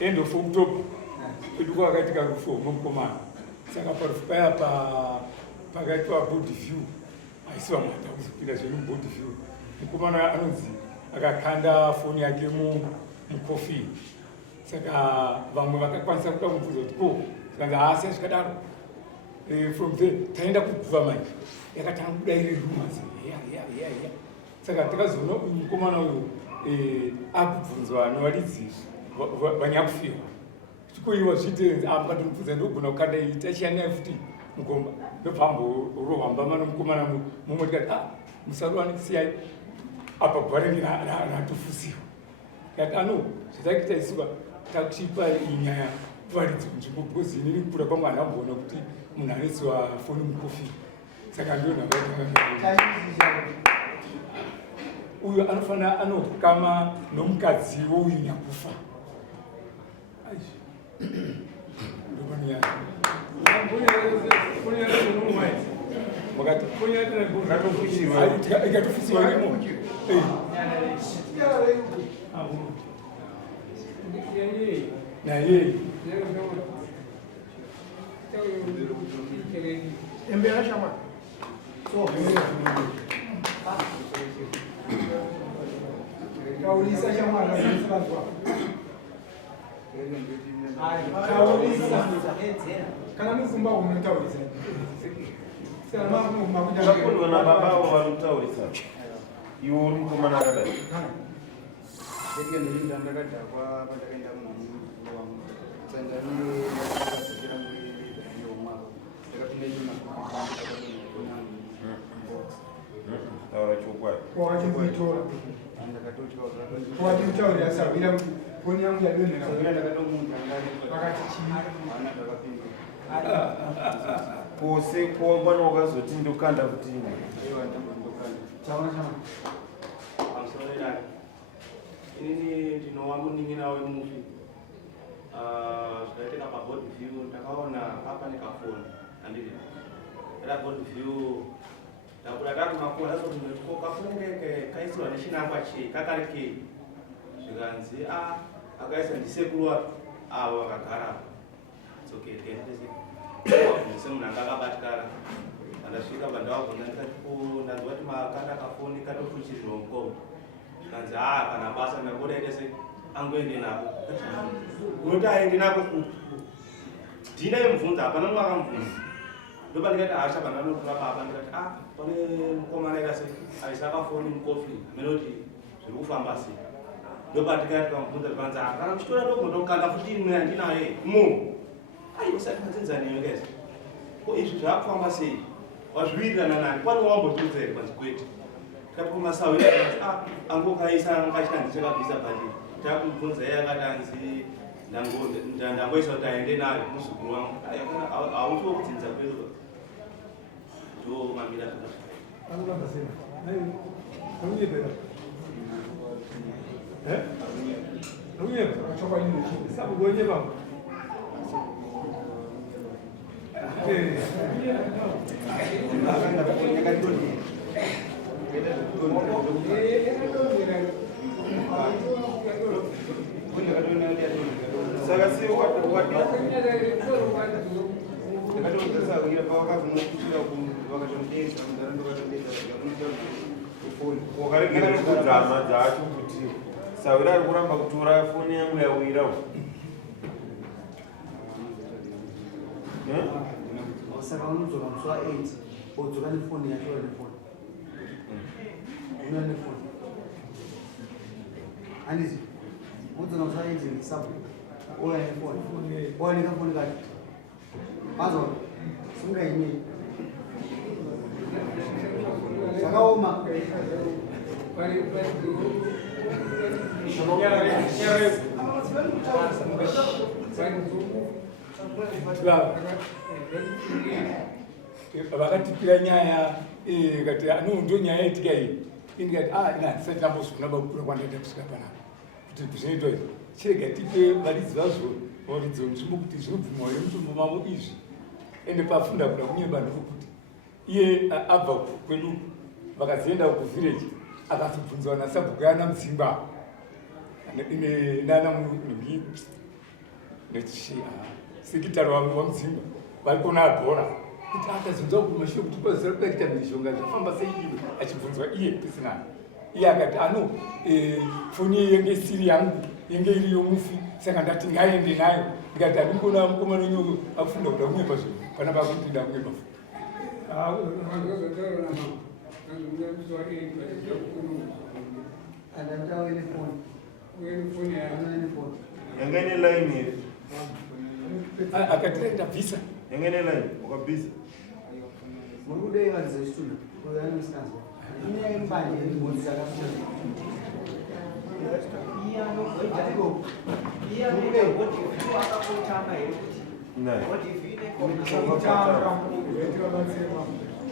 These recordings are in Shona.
end of October peduka wakaitika rufo mukomana saka parufukaya pakaitwa body view aisiwa mata kuzopinda zvenu body view mukomana anonzi akakanda foni yake mukofi saka vamwe vakakwanisa kuda kumubvunza kuti ko zikanzi haasi azvikadaro from there taenda kuguva manje yakatanga kuda iri rumors ya saka takazoona mukomana uyu akubvunzwa nevaridzi vanyakufiwa chikoiwa zvitenzi apa katomubvunza ndogona kukanda iyi tachiyanaye futi mugomba ndopambo rohambama nomukomana mumwe tikati musaruvani siyai apa bharengi ratofusiwa kati zvatakuita isuka takuchipa iyi nyaya varidzi kunzvimbo because inini kukura kwangu handamboona kuti munhu anoisiwa foni mukofi saka ndionhakaita uyo anofanira anokama nomukadzi wouyu nyakufa ikatofusiwa imo naye embera chama kaulisa chama kana mufumba unotaurisa na baba vanutaurisa iwo uri mukomana akadai taura chokwadi wachikuitora wachikutaurira savira foni yangu yadonhera pakati chii kose kwangwana wakazoti ndokanda kutini chaona chama amsorerani inini ndinowa munin'ina wemufi zvikaiteka pabody view ndakaona apa nekafoni handiri era body view ndakuda takumakona azotindotiko kafungeke kaisiwa nechinangwa chii kakari kei zvikanzi akaisa ndisekuru avo vakagara tsokeese munhu anga akabatikana andasvika pandavagona ndikatipo ndanzwa kuti makanda kafoni katofuchirirwa mukombo zvikanzi kana basa ndakuda itese angoende nako unoti aende nako ndina yemubvunza hapana mumwe akamubvunza ndopa ndikati hasha kana anotora baba ndikati pane mukomana ikase aisa kafoni mukofi amenoti zviri kufamba sei ndopa ndikati kamubvunza tikanzi kana muchitora ndogondokanda futi imwe handinaye usati matenzaniyo kese ko izvi zvakufamba sei wazviwirirana nani kwani wambotiudza here kwanzi kwete tikati kumasawira angokaisa ngachitandisvekabvisa pandii takumubvunza iye akati anzi ndangoisa kuti aende nayo muzukuru wangu hausiwo kudzinza kwedu ndo mamira saka si wakaregera nekudzama dzacho kuti sawira ari kuramba kutora foni yangu yawirawo saka unodzoka musi wa8 odzoka nefoni yacho nefoni una nefoni handiti udzoka musi wa8 ngesabu oya nefoni oya nekafoni kati mazwa singaimei zvakaoma vakatipira nyaya kati ndo nyaya itika iyi indikati ndisati ndambosvuna bakukura kwandaita kusvika panapa kuti zvinoitwa izvi chirega tipe varidzi vazvo varidzi venzvimbo kuti zvinobvumawo nemutombo mavo izvi ende pafunda kuda kunyemba ndokuti iye abva kwedu vakazoenda kuvhireji akazobvunzwa nasabhuku yana mudzimba nana munhu nechia sekitari wamuzimba vari kuona bhora kuti akazonza kumashure kuti kwazira kudaita mishonga zvafamba seiiwe achibvunzwa iye pisina iye akati ano foni yenge isiri yangu yenge iri yomufi saka ndati ngaende nayo ndikati andikuona mukomana wenyu akufunda kuda kumwe pazvinhu pana pakutida kumwe pafu Yangene line here. akati bvisa Yangene line. Ukabvisa. Murude vadzisa chituna. Uyo anosanzwa. Ine mbanje ibodzi dzakafunda.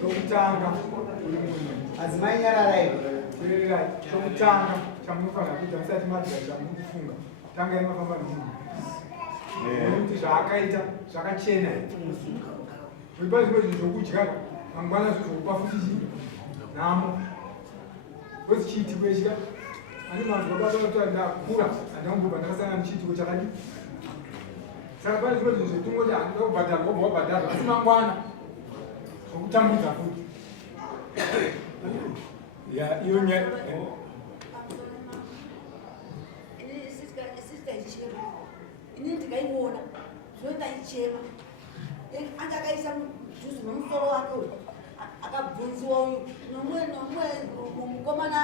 chokutanga adzimai nyarara ivo kuerera chokutanga chamunofanira kuita musati madzira chamukufunga tangai mafamba nomunhu nekuti zvaakaita zvakachena zvipa zvimwe zvinhu zvokudya mangwana zvokupa futi nhamo wezi chiitiko ichika ani manzwa batonota ndakura handangobva ndakasangana nechiitiko chakadi saka pane zvimwe zvinhu zvetungoti handida kubhadharwa obva wabhadharwa asi mangwana zvokutambudza futi iyo ini ndikaiona zvondaichema anga akaisa mudhuze nomusoro wake uyu akabvunziwa uyu nomwe mukomana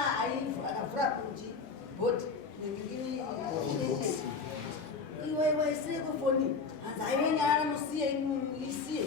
akavhura kuti bhoti iwe isiye kufoni hanzi aivenyara musiye isiye